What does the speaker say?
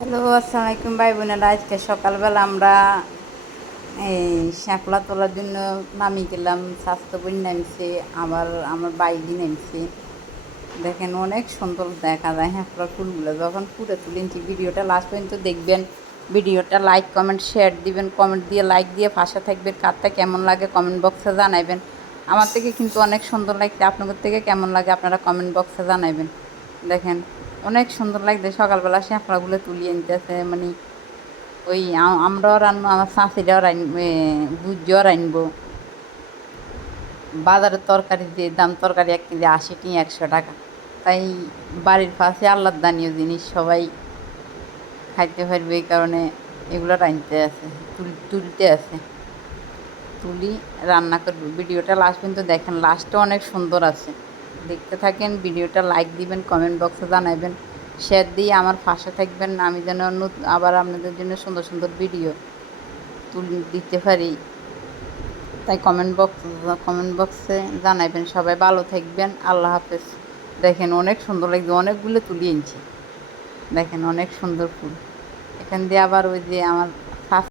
Hello, আসসালামু আলাইকুম ভাই বোনেরা। আজকে সকালবেলা আমরা এই শ্যাপলা তোলার জন্য নামি গেলাম। স্বাস্থ্য বোন নামছে, আবার আমার বাইদি নামছে। দেখেন অনেক সুন্দর দেখা যায় শ্যাপলা ফুলগুলো যখন ফুটে তুলেছি। ভিডিওটা লাস্ট পর্যন্ত দেখবেন। ভিডিওটা লাইক কমেন্ট শেয়ার দিবেন, কমেন্ট দিয়ে লাইক দিয়ে পাশে থাকবেন। কারটা কেমন লাগে কমেন্ট বক্সে জানাবেন। আমার থেকে কিন্তু অনেক সুন্দর লাগছে, আপনাদের থেকে কেমন লাগে আপনারা কমেন্ট বক্সে জানাবেন। দেখেন অনেক সুন্দর লাগছে। সকালবেলা শ্যাপলাগুলো তুলিয়ে নিতেছে, মানে ওই আমরাও রান্না, আমার শাঁসিরাও বুঝিও রানবো। বাজারের তরকারি যে দাম, তরকারি 1 কেজি 80 টি 100 টাকা। তাই বাড়ির পাশে আল্লাহর দানীয় জিনিস সবাই খাইতে পারবে, এই কারণে এগুলো রাঁধতে আছে, তুলতে আছে, তুলি রান্না করবে। ভিডিওটা লাস্ট পর্যন্ত দেখেন, লাস্টটা অনেক সুন্দর আছে। দেখতে থাকেন, ভিডিওটা লাইক দিবেন, কমেন্ট বক্সে জানাবেন, শেয়ার দিয়ে আমার পাশে থাকবেন। আমি যেন আবার আপনাদের জন্য সুন্দর সুন্দর ভিডিও দিতে পারি। তাই কমেন্ট বক্সে জানাবেন। সবাই ভালো থাকবেন, আল্লাহ হাফেজ। দেখেন অনেক সুন্দর লাগছে, অনেকগুলো তুলি এনেছি। দেখেন অনেক সুন্দর ফুল। এখান দিয়ে আবার ওই যে আমার